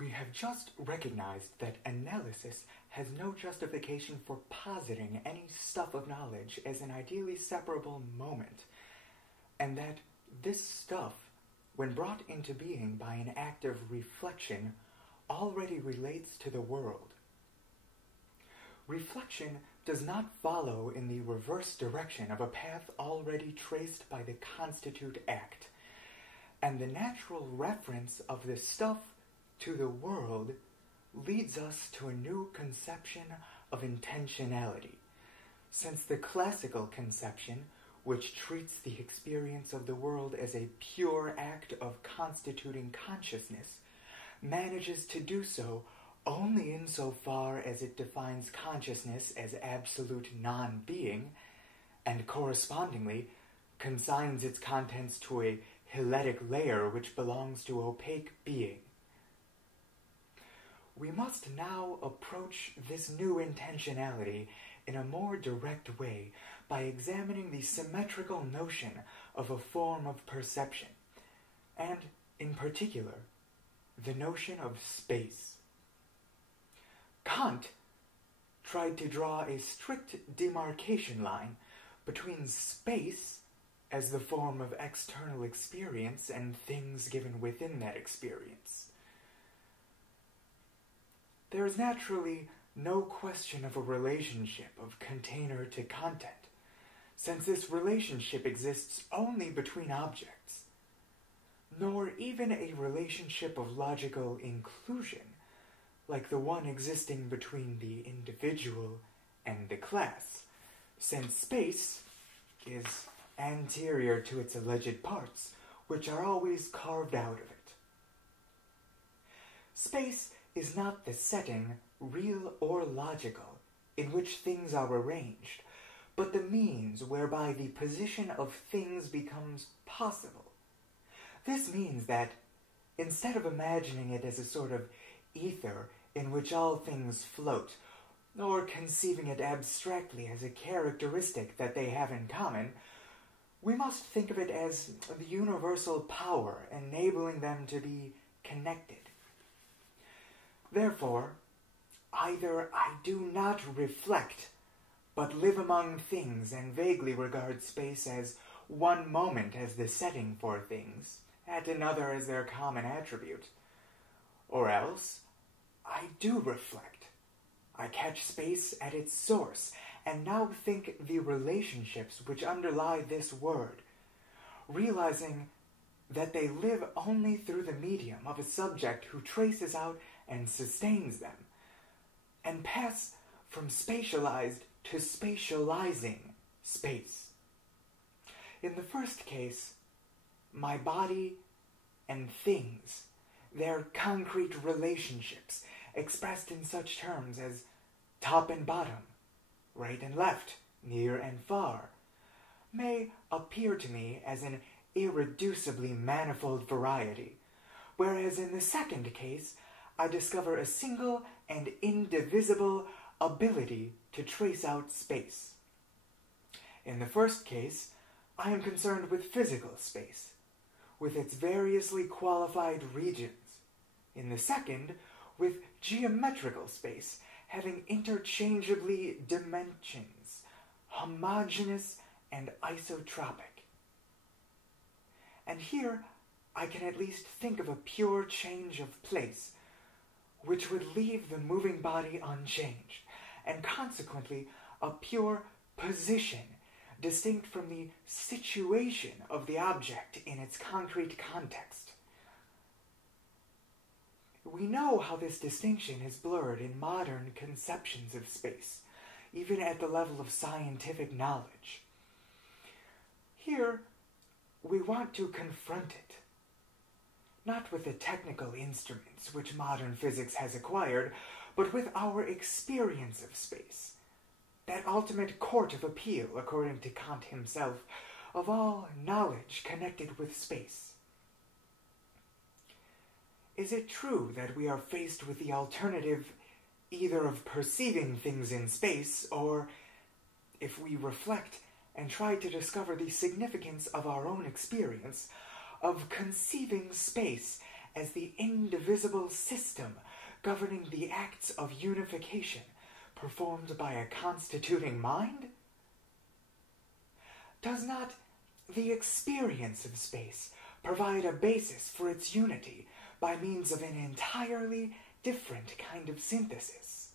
We have just recognized that analysis has no justification for positing any stuff of knowledge as an ideally separable moment, and that this stuff, when brought into being by an act of reflection, already relates to the world. Reflection does not follow in the reverse direction of a path already traced by the constitute act, and the natural reference of the stuff to the world leads us to a new conception of intentionality, since the classical conception, which treats the experience of the world as a pure act of constituting consciousness, manages to do so only insofar as it defines consciousness as absolute non-being, and correspondingly consigns its contents to a hyletic layer which belongs to opaque being. We must now approach this new intentionality in a more direct way by examining the symmetrical notion of a form of perception, and, in particular, the notion of space. Kant tried to draw a strict demarcation line between space as the form of external experience and things given within that experience. There is naturally no question of a relationship of container to content, since this relationship exists only between objects, nor even a relationship of logical inclusion, like the one existing between the individual and the class, since space is anterior to its alleged parts, which are always carved out of it. Space is not the setting, real or logical, in which things are arranged, but the means whereby the position of things becomes possible. This means that, instead of imagining it as a sort of ether in which all things float, or conceiving it abstractly as a characteristic that they have in common, we must think of it as the universal power enabling them to be connected. Therefore, either I do not reflect, but live among things and vaguely regard space as one moment as the setting for things, at another as their common attribute, or else I do reflect. I catch space at its source, and now think the relationships which underlie this word, realizing that they live only through the medium of a subject who traces out and sustains them, and pass from spatialized to spatializing space. In the first case, my body and things, their concrete relationships, expressed in such terms as top and bottom, right and left, near and far, may appear to me as an irreducibly manifold variety, whereas in the second case, I discover a single and indivisible ability to trace out space. In the first case, I am concerned with physical space, with its variously qualified regions. In the second, with geometrical space, having interchangeably dimensions, homogeneous and isotropic. And here, I can at least think of a pure change of place, which would leave the moving body unchanged, and consequently a pure position, distinct from the situation of the object in its concrete context. We know how this distinction is blurred in modern conceptions of space, even at the level of scientific knowledge. Here, we want to confront it, not with the technical instruments which modern physics has acquired, but with our experience of space, that ultimate court of appeal, according to Kant himself, of all knowledge connected with space. Is it true that we are faced with the alternative either of perceiving things in space, or, if we reflect and try to discover the significance of our own experience, of conceiving space as the indivisible system governing the acts of unification performed by a constituting mind? Does not the experience of space provide a basis for its unity by means of an entirely different kind of synthesis?